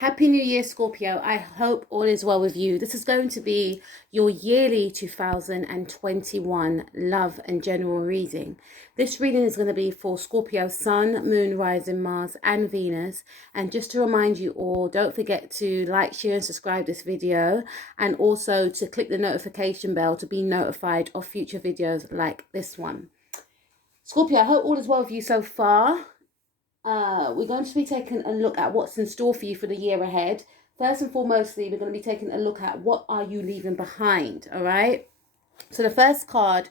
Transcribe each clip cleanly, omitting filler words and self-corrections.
Happy New Year, Scorpio. I hope all is well with you. This is going to be your yearly 2021 love and general reading. This reading is going to be for Scorpio Sun, Moon, Rising, Mars, and Venus. And just to remind you all, don't forget to like, share, and subscribe this video, and also to click the notification bell to be notified of future videos like this one. Scorpio, I hope all is well with you so far. We're going to be taking a look at what's in store for you for the year ahead. First and foremostly, we're going to be taking a look at what are you leaving behind, all right? So the first card,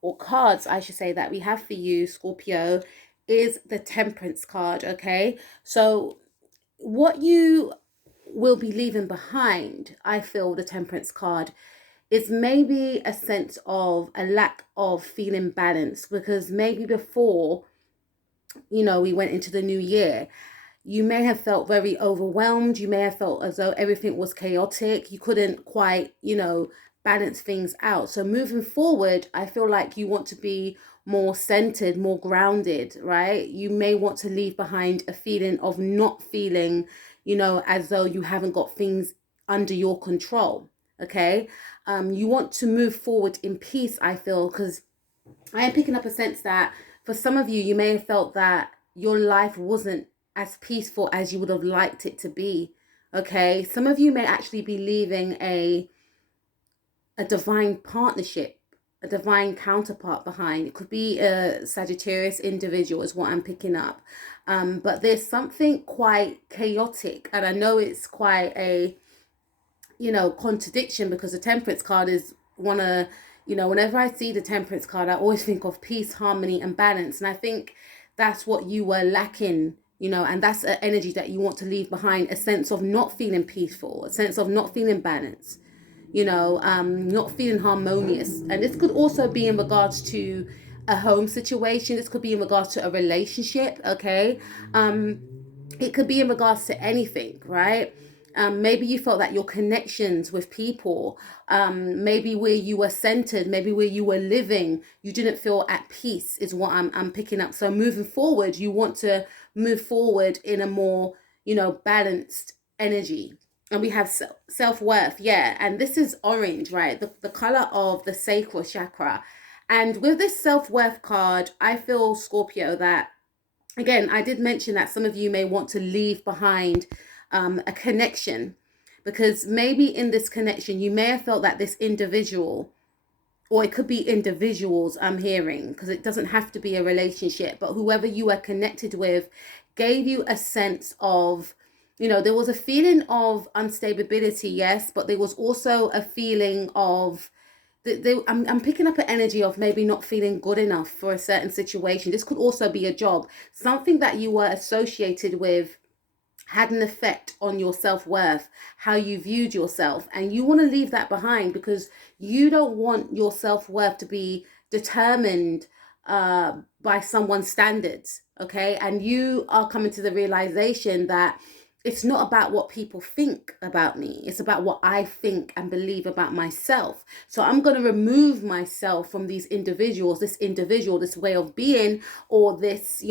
or cards, I should say, that we have for you, Scorpio, is the Temperance card, okay? So what you will be leaving behind, I feel, the Temperance card, is maybe a sense of a lack of feeling balanced, because maybe before we went into the new year, you may have felt very overwhelmed. You may have felt as though everything was chaotic. You couldn't quite, balance things out. So moving forward, I feel like you want to be more centered, more grounded, right? You may want to leave behind a feeling of not feeling, as though you haven't got things under your control. Okay. You want to move forward in peace, I feel, because I am picking up a sense that for some of you, you may have felt that your life wasn't as peaceful as you would have liked it to be. Okay. Some of you may actually be leaving a divine partnership, a divine counterpart behind. It could be a Sagittarius individual is what I'm picking up. But there's something quite chaotic. And I know it's quite a, contradiction, because the Temperance card is whenever I see the Temperance card, I always think of peace, harmony, and balance. And I think that's what you were lacking, and that's an energy that you want to leave behind, a sense of not feeling peaceful, a sense of not feeling balanced, not feeling harmonious. And this could also be in regards to a home situation. This could be in regards to a relationship, okay? It could be in regards to anything, right? Maybe you felt that your connections with people, maybe where you were centered, maybe where you were living, you didn't feel at peace, is what I'm picking up. So moving forward, you want to move forward in a more, balanced energy. And we have self-worth, yeah. And this is orange, right? The color of the sacral chakra. And with this self-worth card, I feel, Scorpio, that, again, I did mention that some of you may want to leave behind a connection, because maybe in this connection you may have felt that this individual, or it could be individuals, I'm hearing, because it doesn't have to be a relationship, but whoever you were connected with gave you a sense of, there was a feeling of unstability, yes, but there was also a feeling of I'm picking up an energy of maybe not feeling good enough for a certain situation. This could also be a job, something that you were associated with had an effect on your self-worth, how you viewed yourself, and you want to leave that behind, because you don't want your self-worth to be determined by someone's standards, okay? And you are coming to the realization that it's not about what people think about me. It's about what I think and believe about myself. So I'm going to remove myself from these individuals, this individual, this way of being, or this,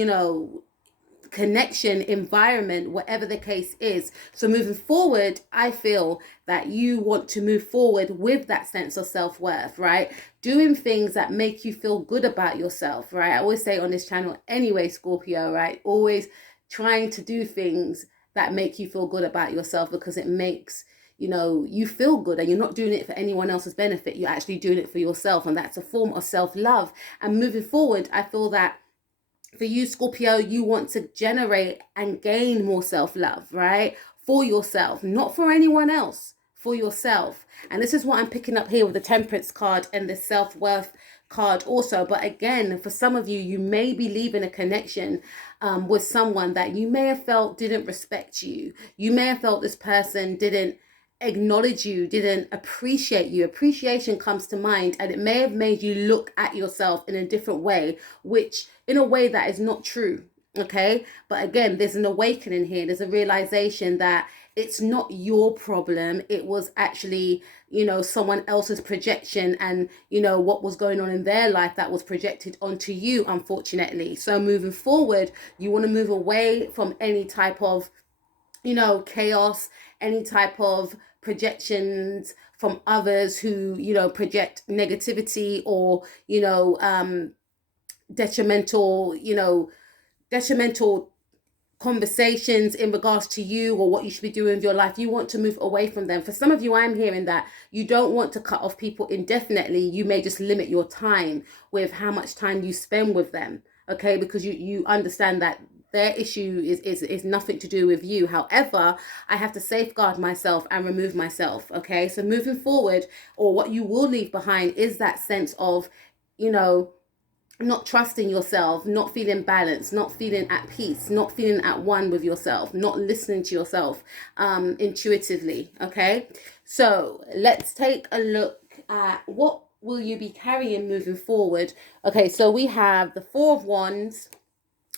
connection, environment, whatever the case is. So moving forward, I feel that you want to move forward with that sense of self-worth, right? Doing things that make you feel good about yourself, right? I always say on this channel anyway, Scorpio, right? Always trying to do things that make you feel good about yourself, because it makes you feel good, and you're not doing it for anyone else's benefit. You're actually doing it for yourself, and that's a form of self-love. And moving forward, I feel that for you, Scorpio, you want to generate and gain more self-love, right? For yourself, not for anyone else, for yourself. And this is what I'm picking up here with the Temperance card and the self-worth card also. But again, for some of you, you may be leaving a connection with someone that you may have felt didn't respect you. You may have felt this person didn't acknowledge you, didn't appreciate you. Appreciation comes to mind, and it may have made you look at yourself in a different way, which in a way that is not true, okay? But again, there's an awakening here. There's a realization that it's not your problem. It was actually, someone else's projection, and, what was going on in their life that was projected onto you, unfortunately. So moving forward, you want to move away from any type of chaos, any type of projections from others who, project negativity or, detrimental, detrimental conversations in regards to you or what you should be doing with your life. You want to move away from them. For some of you, I'm hearing that you don't want to cut off people indefinitely. You may just limit your time with how much time you spend with them, okay? Because you understand that their issue is nothing to do with you. However, I have to safeguard myself and remove myself, okay? So moving forward, or what you will leave behind is that sense of, not trusting yourself, not feeling balanced, not feeling at peace, not feeling at one with yourself, not listening to yourself intuitively, okay? So let's take a look at what will you be carrying moving forward. Okay, so we have the Four of Wands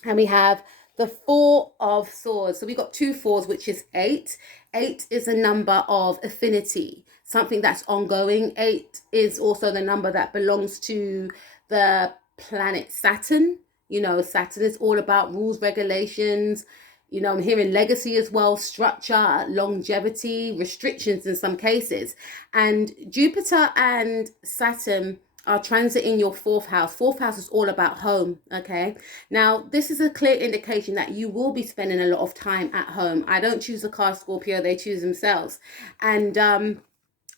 and we have the Four of Swords. So we got two fours, which is 8. 8 is a number of affinity, something that's ongoing. 8 is also the number that belongs to the planet Saturn. Saturn is all about rules, regulations. I'm hearing legacy as well, structure, longevity, restrictions in some cases. And Jupiter and Saturn are transiting your fourth house. Fourth house is all about home, okay? Now, this is a clear indication that you will be spending a lot of time at home. I don't choose the card, Scorpio, they choose themselves. And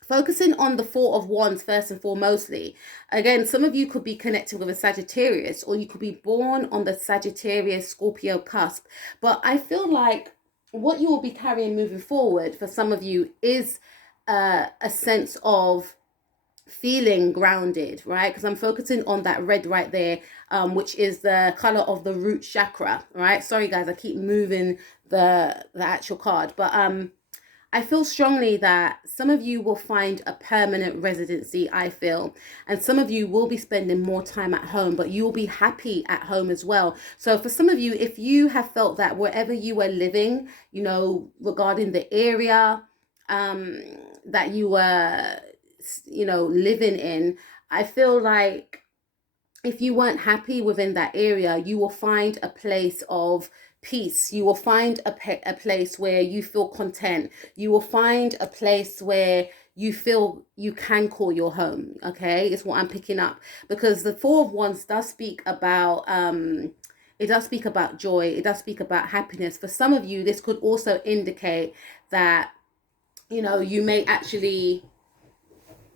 focusing on the Four of Wands first and foremostly. Again, some of you could be connected with a Sagittarius, or you could be born on the Sagittarius Scorpio cusp. But I feel like what you will be carrying moving forward for some of you is a sense of feeling grounded, right? Because I'm focusing on that red right there, which is the color of the root chakra, right? Sorry guys, I keep moving the actual card, but I feel strongly that some of you will find a permanent residency, I feel, and some of you will be spending more time at home, but you will be happy at home as well. So for some of you, if you have felt that wherever you were living, regarding the area that you were, living in, I feel like if you weren't happy within that area, you will find a place of peace. You will find a place where you feel content. You will find a place where you feel you can call your home, okay? It's what I'm picking up, because the Four of Wands does speak about it does speak about joy. It does speak about happiness. For some of you, this could also indicate that you may actually,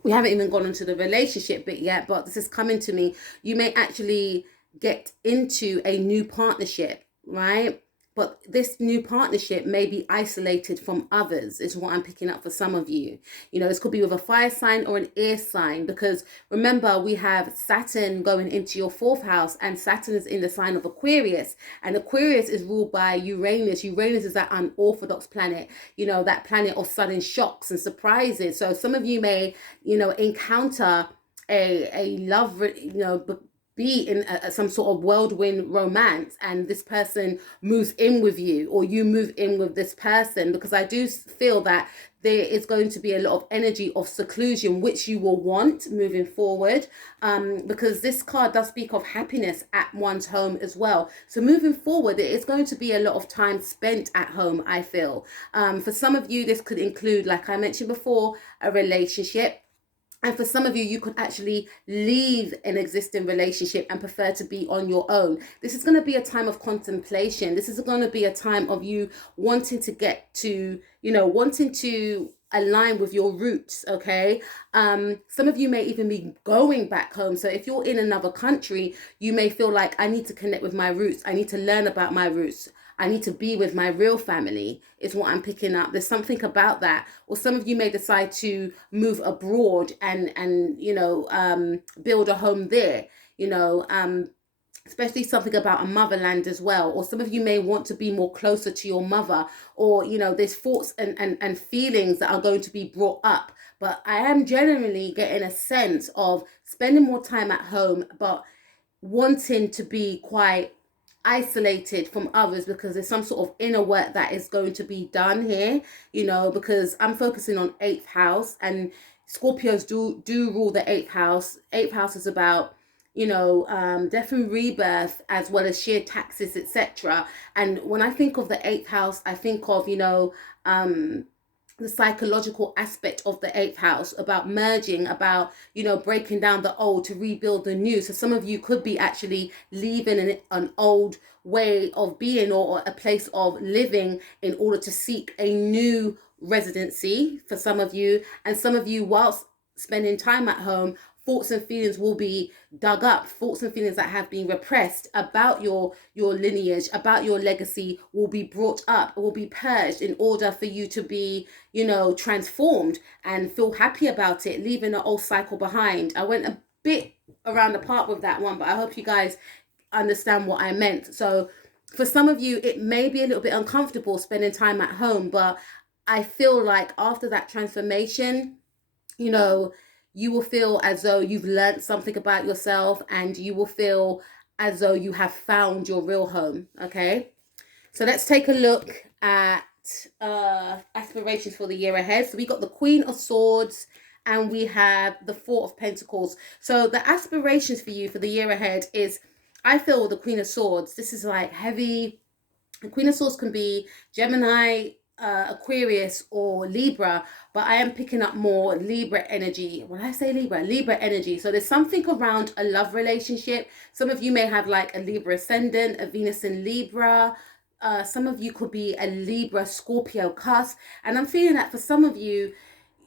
we haven't even gone into the relationship bit yet, but this is coming to me. You may actually get into a new partnership, right? But this new partnership may be isolated from others, is what I'm picking up for some of you. This could be with a fire sign or an air sign, because remember, we have Saturn going into your fourth house, and Saturn is in the sign of Aquarius. And Aquarius is ruled by Uranus. Uranus is that unorthodox planet, that planet of sudden shocks and surprises. So some of you may, encounter a love, be in some sort of whirlwind romance, and this person moves in with you, or you move in with this person, because I do feel that there is going to be a lot of energy of seclusion, which you will want moving forward, because this card does speak of happiness at one's home as well. So moving forward, it is going to be a lot of time spent at home, I feel. For some of you, this could include, like I mentioned before, a relationship. And for some of you, you could actually leave an existing relationship and prefer to be on your own. This is going to be a time of contemplation. This is going to be a time of you wanting to get to, wanting to align with your roots, okay? Some of you may even be going back home. So if you're in another country, you may feel like, I need to connect with my roots. I need to learn about my roots. I need to be with my real family, is what I'm picking up. There's something about that. Or some of you may decide to move abroad and build a home there, especially something about a motherland as well. Or some of you may want to be more closer to your mother, or, there's thoughts and feelings that are going to be brought up. But I am generally getting a sense of spending more time at home, but wanting to be quite isolated from others, because there's some sort of inner work that is going to be done here, because I'm focusing on 8th house, and Scorpios do rule the 8th house. 8th house is about, death and rebirth, as well as sheer taxes, etc. And when I think of the eighth house, I think of, the psychological aspect of the eighth house, about merging, about, breaking down the old to rebuild the new. So some of you could be actually leaving an old way of being, or a place of living, in order to seek a new residency for some of you. And some of you, whilst spending time at home, thoughts and feelings will be dug up. Thoughts and feelings that have been repressed about your lineage, about your legacy, will be brought up, will be purged, in order for you to be, transformed and feel happy about it, leaving an old cycle behind. I went a bit around the park with that one, but I hope you guys understand what I meant. So for some of you, it may be a little bit uncomfortable spending time at home, but I feel like after that transformation, you will feel as though you've learned something about yourself, and you will feel as though you have found your real home. Okay, so let's take a look at aspirations for the year ahead. So we got the Queen of Swords, and we have the Four of Pentacles. So the aspirations for you for the year ahead is, I feel, the Queen of Swords. This is like heavy. The Queen of Swords can be Gemini, Aquarius, or Libra, but I am picking up more Libra energy. When I say Libra energy. So there's something around a love relationship. Some of you may have like a Libra ascendant, a Venus in Libra. Some of you could be a Libra Scorpio cusp, and I'm feeling that for some of you,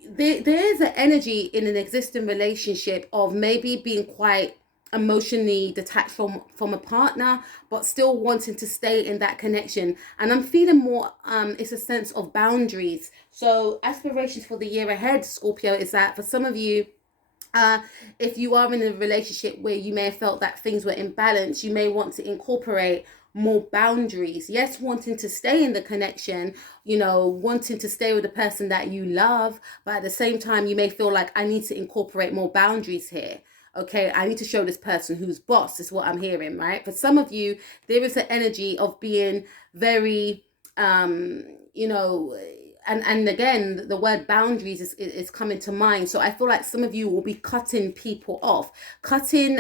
there is an energy in an existing relationship of maybe being quite emotionally detached from a partner, but still wanting to stay in that connection. And I'm feeling more it's a sense of boundaries. So aspirations for the year ahead, Scorpio, is that for some of you, if you are in a relationship where you may have felt that things were imbalanced, you may want to incorporate more boundaries. Yes, wanting to stay in the connection, wanting to stay with the person that you love, but at the same time, you may feel like, I need to incorporate more boundaries here. Okay, I need to show this person who's boss, is what I'm hearing, right? For some of you, there is an energy of being very, and again, the word boundaries is coming to mind. So I feel like some of you will be cutting people off, cutting,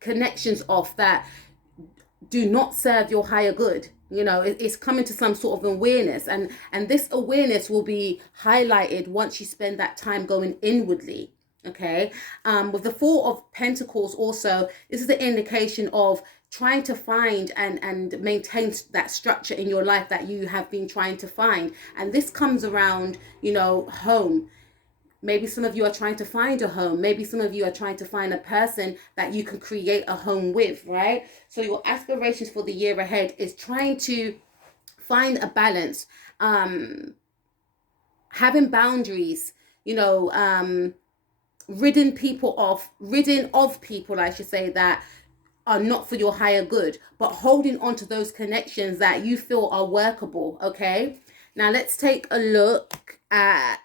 connections off that do not serve your higher good. It's coming to some sort of awareness, and this awareness will be highlighted once you spend that time going inwardly. Okay, with the Four of Pentacles also, this is the indication of trying to find and maintain that structure in your life that you have been trying to find. And this comes around, home. Maybe some of you are trying to find a home. Maybe some of you are trying to find a person that you can create a home with, right? So your aspirations for the year ahead is trying to find a balance, having boundaries, ridding of people, I should say, that are not for your higher good, but holding on to those connections that you feel are workable. Okay, now let's take a look at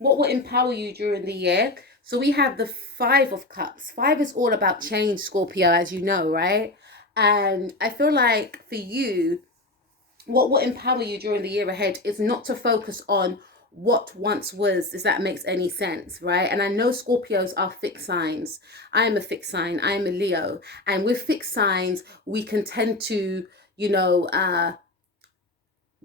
what will empower you during the year. So we have the Five of Cups. Five is all about change, Scorpio, as you know, right? And I feel like for you, what will empower you during the year ahead is not to focus on what once was, if that makes any sense, right? And I know Scorpios are fixed signs. I am a fixed sign. I am a Leo. And with fixed signs, we can tend to,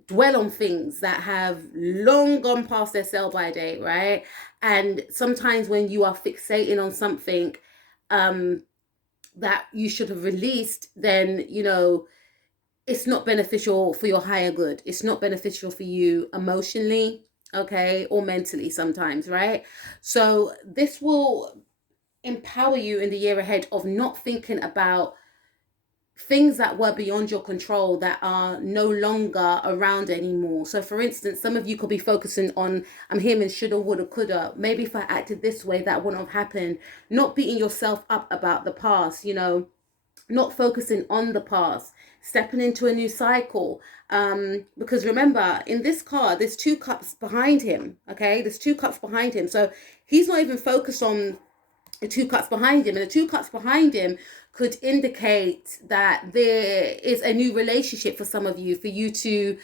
dwell on things that have long gone past their sell by date, right? And sometimes when you are fixating on something that you should have released, then, it's not beneficial for your higher good. It's not beneficial for you emotionally, okay, or mentally sometimes, right? So this will empower you in the year ahead of not thinking about things that were beyond your control, that are no longer around anymore. So for instance, some of you could be focusing on, I'm hearing shoulda, woulda, coulda. Maybe if I acted this way, that wouldn't have happened. Not beating yourself up about the past, not focusing on the past, stepping into a new cycle. Because remember, in this card, there's two cups behind him. Okay, there's two cups behind him. So he's not even focused on two cups behind him, and the two cups behind him could indicate that there is a new relationship for some of you, for you to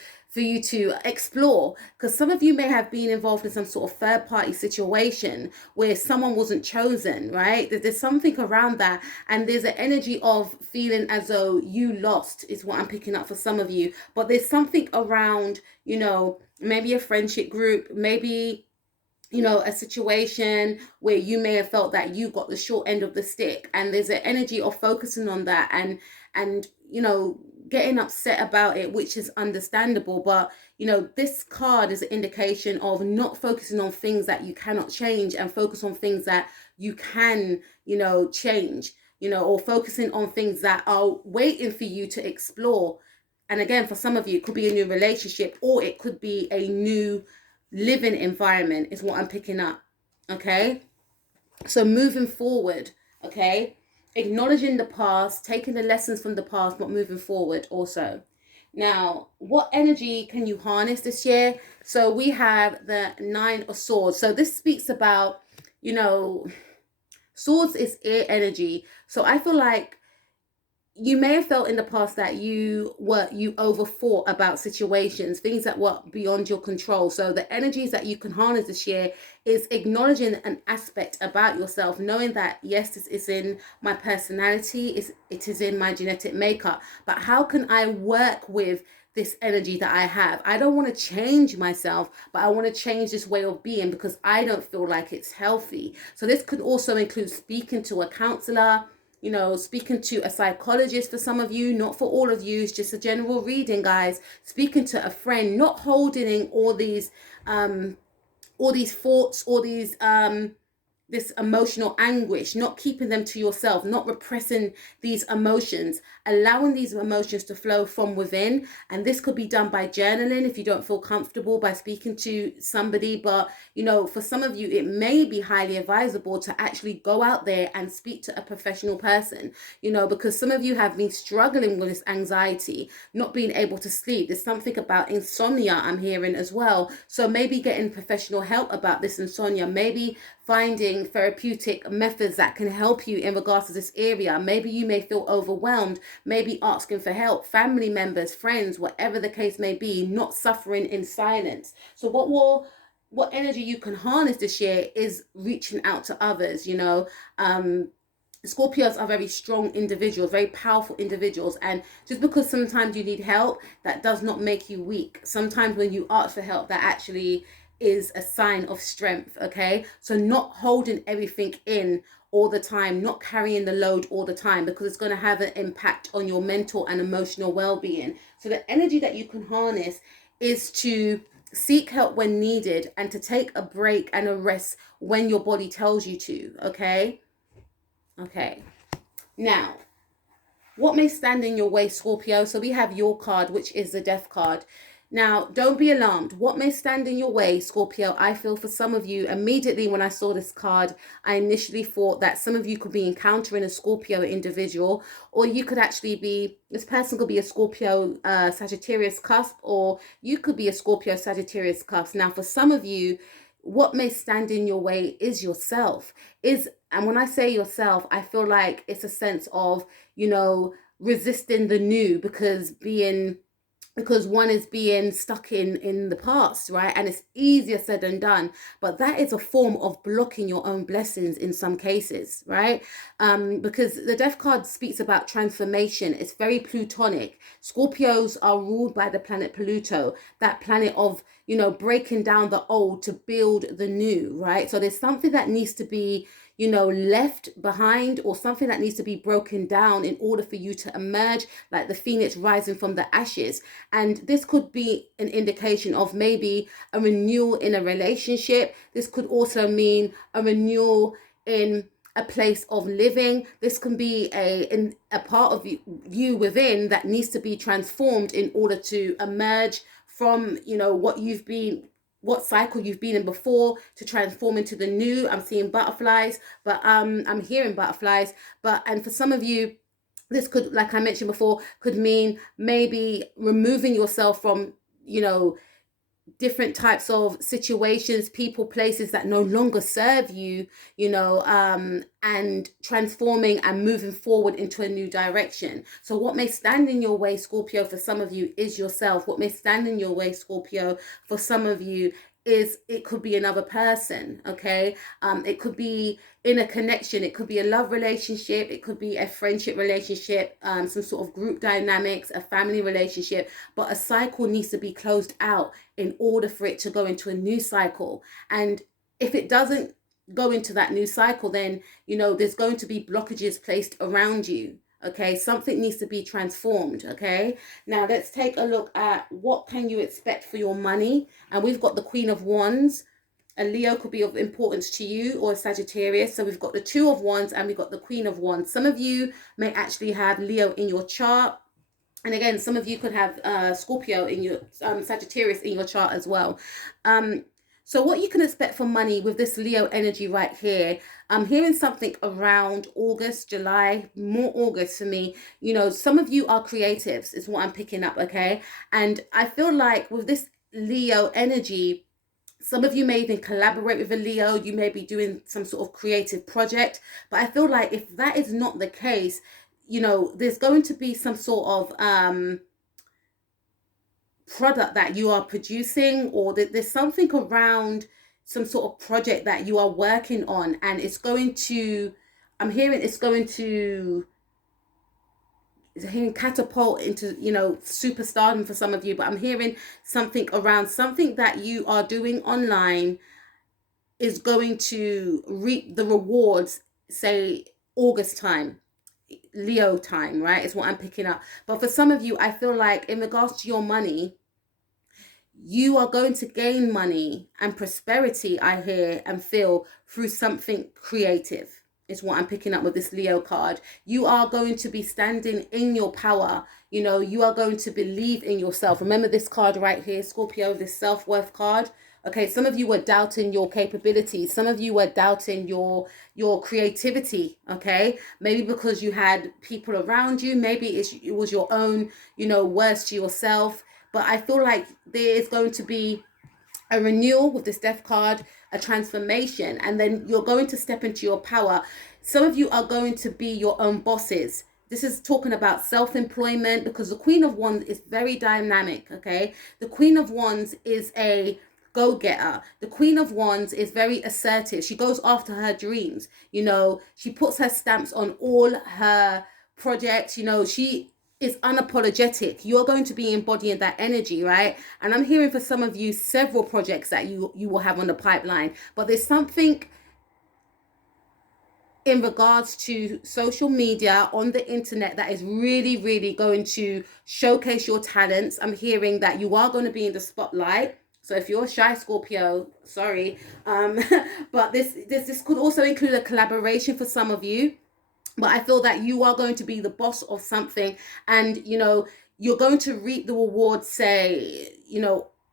explore, because some of you may have been involved in some sort of third party situation where someone wasn't chosen, right? There's something around that, and there's an energy of feeling as though you lost is what I'm picking up for some of you. But there's something around, maybe a friendship group, maybe a situation where you may have felt that you got the short end of the stick, and there's an energy of focusing on that and getting upset about it, which is understandable. But this card is an indication of not focusing on things that you cannot change, and focus on things that you can change, or focusing on things that are waiting for you to explore. And again, for some of you, it could be a new relationship, or it could be a new living environment is what I'm picking up. Okay, so moving forward, okay, acknowledging the past, taking the lessons from the past, but moving forward also. Now, what energy can you harness this year? So we have the 9 of Swords. So this speaks about, swords is air energy. So I feel like you may have felt in the past that you overthought about situations, things that were beyond your control. So the energies that you can harness this year is acknowledging an aspect about yourself, knowing that yes, this is in my personality, it is in my genetic makeup, but how can I work with this energy that I have? I don't want to change myself, but I want to change this way of being because I don't feel like it's healthy. So this could also include speaking to a counselor, speaking to a psychologist for some of you, not for all of you. It's just a general reading, guys. Speaking to a friend, not holding in all these thoughts, all these this emotional anguish, not keeping them to yourself, not repressing these emotions, allowing these emotions to flow from within. And this could be done by journaling if you don't feel comfortable, by speaking to somebody. But, for some of you, it may be highly advisable to actually go out there and speak to a professional person, because some of you have been struggling with this anxiety, not being able to sleep. There's something about insomnia I'm hearing as well. So maybe getting professional help about this insomnia, maybe finding therapeutic methods that can help you in regards to this area. Maybe you may feel overwhelmed, maybe asking for help, family members, friends, whatever the case may be, not suffering in silence. So what energy you can harness this year is reaching out to others. Scorpios are very strong individuals, very powerful individuals, and just because sometimes you need help, that does not make you weak. Sometimes when you ask for help, that actually is a sign of strength. Okay, so not holding everything in all the time, not carrying the load all the time, because it's going to have an impact on your mental and emotional well-being. So the energy that you can harness is to seek help when needed, and to take a break and a rest when your body tells you to. Okay, now what may stand in your way, Scorpio? So we have your card, which is the Death card. Now, don't be alarmed. What may stand in your way, Scorpio? I feel for some of you, immediately when I saw this card, I initially thought that some of you could be encountering a Scorpio individual, or you could actually be, this person could be a Scorpio Sagittarius cusp, or you could be a Scorpio Sagittarius cusp. Now, for some of you, what may stand in your way is yourself. And when I say yourself, I feel like it's a sense of, resisting the new, because one is being stuck in the past, right? And it's easier said than done, but that is a form of blocking your own blessings in some cases, right? Because the Death card speaks about transformation. It's very Plutonic. Scorpios are ruled by the planet Pluto, that planet of, breaking down the old to build the new, right? So there's something that needs to be, left behind, or something that needs to be broken down in order for you to emerge like the phoenix rising from the ashes. And this could be an indication of maybe a renewal in a relationship. This could also mean a renewal in a place of living. This can be a part of you within that needs to be transformed in order to emerge from, what cycle you've been in before, to transform into the new. I'm seeing butterflies, but I'm hearing butterflies. And for some of you, this could, like I mentioned before, could mean maybe removing yourself from, different types of situations, people, places that no longer serve you, and transforming and moving forward into a new direction. So what may stand in your way, Scorpio, for some of you is yourself. What may stand in your way, Scorpio, for some of you is, it could be another person. Okay. It could be in a connection, it could be a love relationship, it could be a friendship relationship, some sort of group dynamics, a family relationship, but a cycle needs to be closed out in order for it to go into a new cycle. And if it doesn't go into that new cycle, then there's going to be blockages placed around you. Okay, something needs to be transformed. Okay, now let's take a look at what can you expect for your money. And we've got the Queen of Wands. A Leo could be of importance to you, or a Sagittarius. So we've got the Two of Wands and we've got the Queen of Wands. Some of you may actually have Leo in your chart. And again, some of you could have Scorpio in your Sagittarius in your chart as well. So what you can expect for money with this Leo energy right here, I'm hearing something around August, July, more August for me. Some of you are creatives is what I'm picking up, okay? And I feel like with this Leo energy, some of you may even collaborate with a Leo. You may be doing some sort of creative project. But I feel like if that is not the case, there's going to be some sort of product that you are producing, or there's something around some sort of project that you are working on, and I'm hearing it's going to catapult into superstardom for some of you. But I'm hearing something around something that you are doing online is going to reap the rewards, say August time, Leo time, right, is what I'm picking up. But for some of you, I feel like in regards to your money, you are going to gain money and prosperity, I hear and feel, through something creative, is what I'm picking up with this Leo card. You are going to be standing in your power. You are going to believe in yourself. Remember this card right here, Scorpio, this self-worth card. Okay, some of you were doubting your capabilities. Some of you were doubting your creativity, okay? Maybe because you had people around you. Maybe it was your own, words to yourself. But I feel like there is going to be a renewal with this Death card, a transformation, and then you're going to step into your power. Some of you are going to be your own bosses. This is talking about self-employment, because the Queen of Wands is very dynamic, okay? The Queen of Wands is a go-getter. The Queen of Wands is very assertive. She goes after her dreams. She puts her stamps on all her projects. She is unapologetic. You're going to be embodying that energy, right? And I'm hearing for some of you several projects that you will have on the pipeline. But there's something in regards to social media, on the internet, that is really, really going to showcase your talents. I'm hearing that you are going to be in the spotlight. So if you're a shy Scorpio, sorry. But this could also include a collaboration for some of you. But I feel that you are going to be the boss of something, and you're going to reap the rewards, say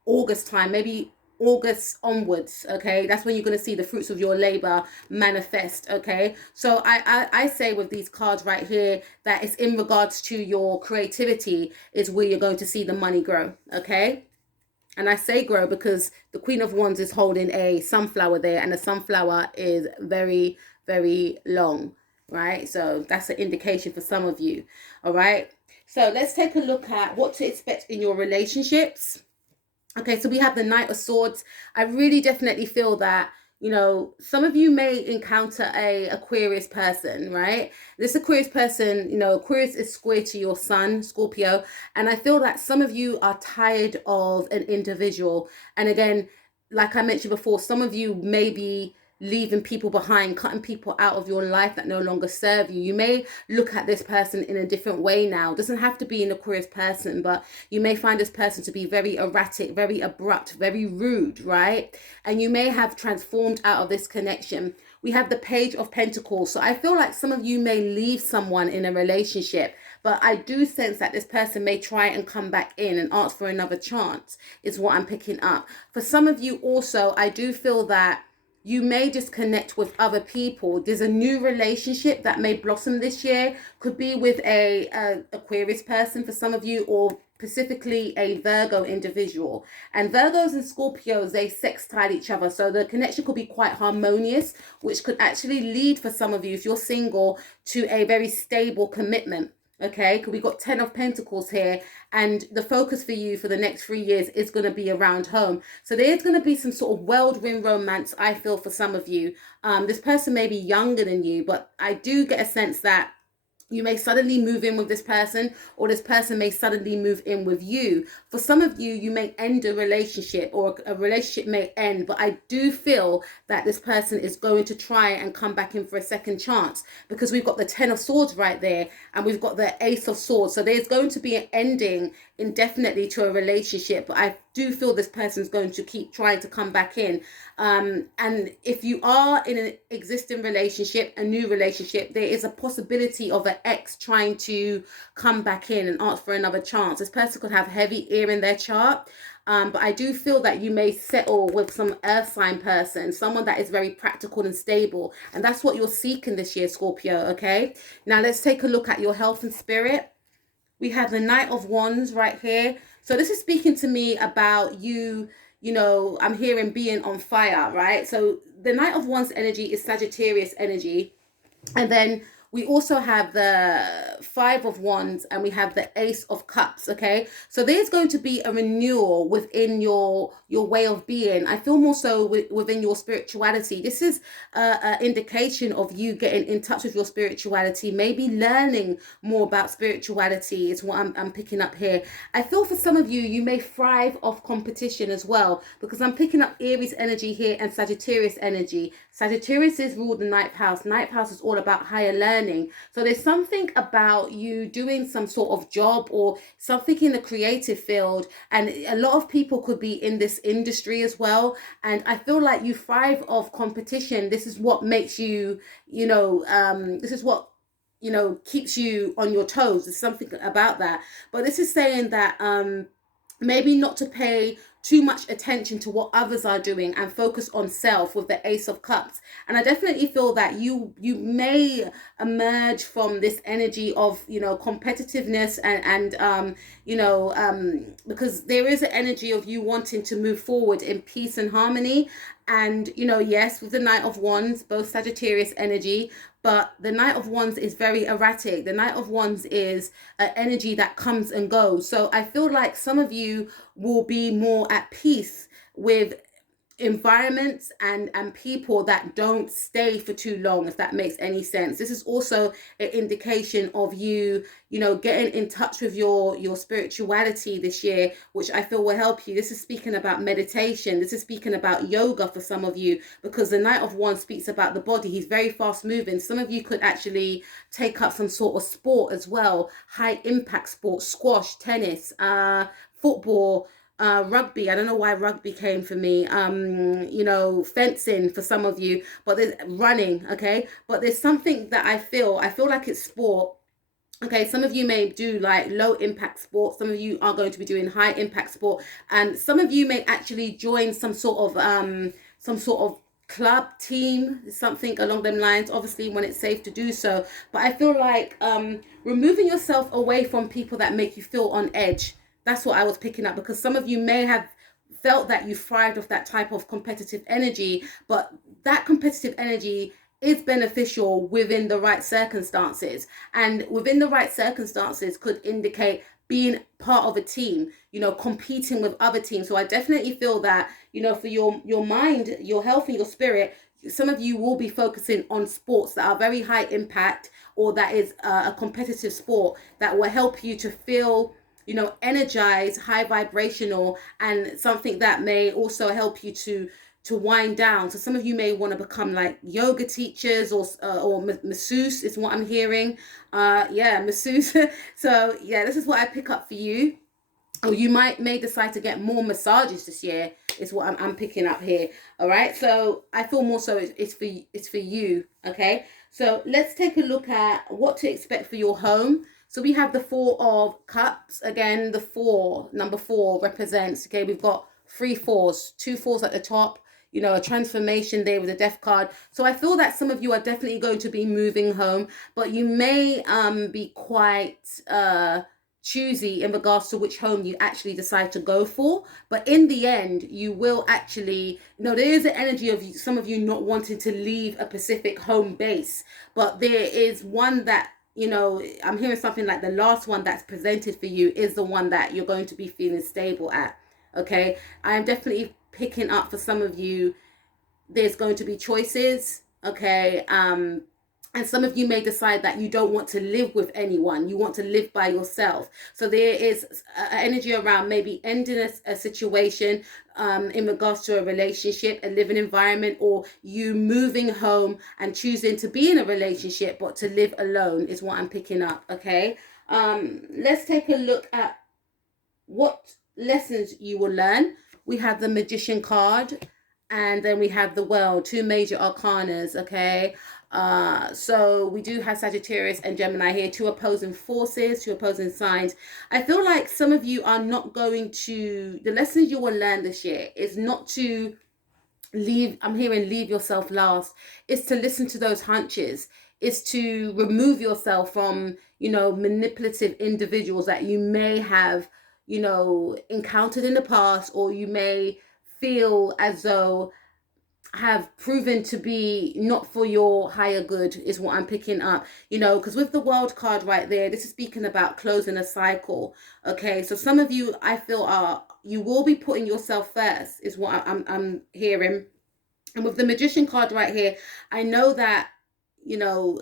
August time, maybe August onwards. Okay, that's when you're going to see the fruits of your labor manifest. Okay, so I say with these cards right here that it's in regards to your creativity is where you're going to see the money grow. Okay, and I say grow because the Queen of Wands is holding a sunflower there, and the sunflower is very, very long, right? So that's an indication for some of you. All right, so let's take a look at what to expect in your relationships. Okay, so we have the Knight of Swords. I really definitely feel that some of you may encounter a Aquarius person, right? This Aquarius person, Aquarius is square to your sun, Scorpio. And I feel that some of you are tired of an individual. And again, like I mentioned before, some of you may be leaving people behind, cutting people out of your life that no longer serve you. You may look at this person in a different way now. It doesn't have to be an Aquarius person, but you may find this person to be very erratic, very abrupt, very rude, right? And you may have transformed out of this connection. We have the Page of Pentacles. So I feel like some of you may leave someone in a relationship, but I do sense that this person may try and come back in and ask for another chance, is what I'm picking up. For some of you also, I do feel that you may just connect with other people. There's a new relationship that may blossom this year. Could be with a Aquarius person for some of you, or specifically a Virgo individual. And Virgos and Scorpios, they sextile each other. So the connection could be quite harmonious, which could actually lead for some of you, if you're single, to a very stable commitment. Okay, because we got 10 of Pentacles here, and the focus for you for the next 3 years is going to be around home. So there's going to be some sort of whirlwind romance, I feel, for some of you. This person may be younger than you, but I do get a sense that you may suddenly move in with this person, or this person may suddenly move in with you. For some of you, you may end a relationship, or a relationship may end, but I do feel that this person is going to try and come back in for a second chance, because we've got the 10 of Swords right there, and we've got the Ace of Swords. So there's going to be an ending indefinitely to a relationship, but I do feel this person's going to keep trying to come back in. And if you are in an existing relationship, a new relationship, there is a possibility of an ex trying to come back in and ask for another chance. This person could have heavy air in their chart. But I do feel that you may settle with some earth sign person, someone that is very practical and stable. And that's what you're seeking this year, Scorpio, okay? Now let's take a look at your health and spirit. We have the Knight of Wands right here. So this is speaking to me about you, you know, I'm hearing being on fire, right? So the Knight of Wands energy is Sagittarius energy. And then we also have the Five of Wands, and we have the Ace of Cups, okay? So there's going to be a renewal within your way of being. I feel more so within your spirituality. This is an indication of you getting in touch with your spirituality, maybe learning more about spirituality is what I'm picking up here. I feel for some of you, you may thrive off competition as well, because I'm picking up Aries energy here and Sagittarius energy. Sagittarius is ruled the ninth house. Ninth house is all about higher learning. So there's something about you doing some sort of job or something in the creative field, and a lot of people could be in this industry as well. And I feel like you thrive off competition. This is what makes you, this is what keeps you on your toes. There's something about that. But this is saying that maybe not to pay too much attention to what others are doing and focus on self with the Ace of Cups. And I definitely feel that you may emerge from this energy of competitiveness and because there is an energy of you wanting to move forward in peace and harmony. And yes, with the Knight of Wands, both Sagittarius energy, but the Knight of Wands is very erratic. The Knight of Wands is an energy that comes and goes. So I feel like some of you will be more at peace with environments and people that don't stay for too long, if that makes any sense. This is also an indication of you getting in touch with your spirituality this year, which I feel will help you. This is speaking about meditation. This is speaking about yoga for some of you, because the Knight of Wands speaks about the body. He's very fast moving. Some of you could actually take up some sort of sport as well, high impact sport, squash, tennis, football, rugby. I don't know why rugby came for me. Fencing for some of you, but there's running, okay? But there's something that I feel like it's sport. Okay, some of you may do like low impact sport. Some of you are going to be doing high impact sport, and some of you may actually join some sort of club, team, something along them lines, obviously when it's safe to do so. But I feel like removing yourself away from people that make you feel on edge. That's what I was picking up, because some of you may have felt that you thrived off that type of competitive energy, but that competitive energy is beneficial within the right circumstances. And within the right circumstances could indicate being part of a team, competing with other teams. So I definitely feel that, for your mind, your health and your spirit, some of you will be focusing on sports that are very high impact, or that is a competitive sport that will help you to feel energized, high vibrational, and something that may also help you to wind down. So some of you may want to become like yoga teachers or masseuse is what I'm hearing. Masseuse. So yeah, this is what I pick up for you. Or you may decide to get more massages this year is what I'm picking up here. All right, so I feel more so it's for you. Okay, so let's take a look at what to expect for your home. So we have the Four of Cups. Again, number 4 represents, okay, we've got 3 fours, 2 fours at the top, a transformation there with a Death card. So I feel that some of you are definitely going to be moving home, but you may be quite choosy in regards to which home you actually decide to go for. But in the end, you will actually, there is an energy of some of you not wanting to leave a specific home base, but there is one that, I'm hearing something like the last one that's presented for you is the one that you're going to be feeling stable at. Okay, I'm definitely picking up for some of you, there's going to be choices. Okay, and some of you may decide that you don't want to live with anyone. You want to live by yourself. So there is an energy around maybe ending a situation in regards to a relationship, a living environment, or you moving home and choosing to be in a relationship but to live alone is what I'm picking up. Okay, let's take a look at what lessons you will learn. We have the Magician card, and then we have the World, two major arcanas. Okay, so we do have Sagittarius and Gemini here, two opposing forces, two opposing signs. I feel like some of you are not going to, the lessons you will learn this year is not to leave, I'm hearing leave yourself last. It's to listen to those hunches. It's to remove yourself from, manipulative individuals that you may have, encountered in the past, or you may feel as though have proven to be not for your higher good, is what I'm picking up, because with the World card right there, this is speaking about closing a cycle. Okay, so some of you, I feel, you will be putting yourself first, is what I'm hearing. And with the Magician card right here, I know that,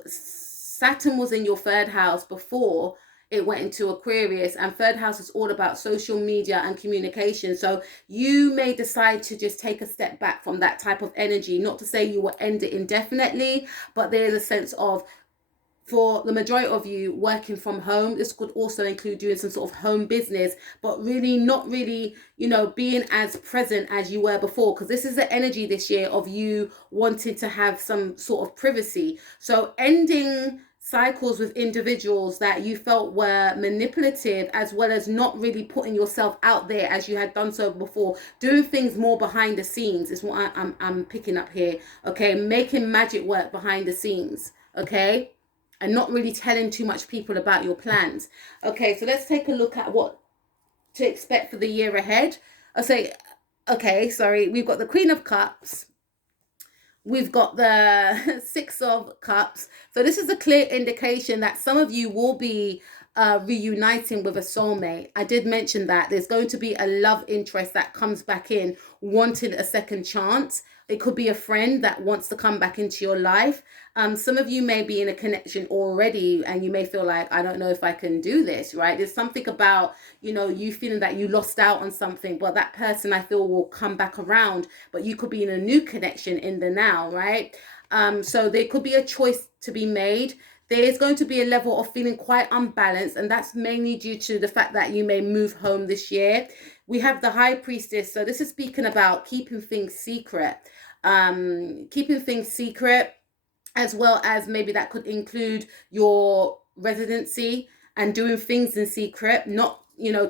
Saturn was in your third house before it went into Aquarius, and third house is all about social media and communication. So you may decide to just take a step back from that type of energy. Not to say you will end it indefinitely, but there is a sense of, for the majority of you, working from home. This could also include doing some sort of home business, but really not really, being as present as you were before, because this is the energy this year of you wanting to have some sort of privacy. So ending cycles with individuals that you felt were manipulative, as well as not really putting yourself out there as you had done so before, doing things more behind the scenes is what I'm picking up here. Okay, making magic work behind the scenes. Okay, and not really telling too much people about your plans. Okay, so let's take a look at what to expect for the year ahead. We've got the Queen of Cups. We've got the Six of Cups. So this is a clear indication that some of you will be reuniting with a soulmate. I did mention that there's going to be a love interest that comes back in, wanting a second chance. It could be a friend that wants to come back into your life. Some of you may be in a connection already, and you may feel like, I don't know if I can do this, right? There's something about, you feeling that you lost out on something, but that person, I feel, will come back around, but you could be in a new connection in the now, right? So there could be a choice to be made. There is going to be a level of feeling quite unbalanced, and that's mainly due to the fact that you may move home this year. We have the High Priestess. So this is speaking about keeping things secret. As well as maybe that could include your residency and doing things in secret, not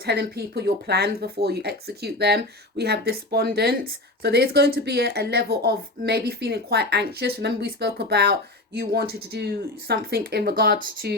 telling people your plans before you execute them. We have Despondent. So there's going to be a level of maybe feeling quite anxious. Remember, we spoke about you wanted to do something in regards to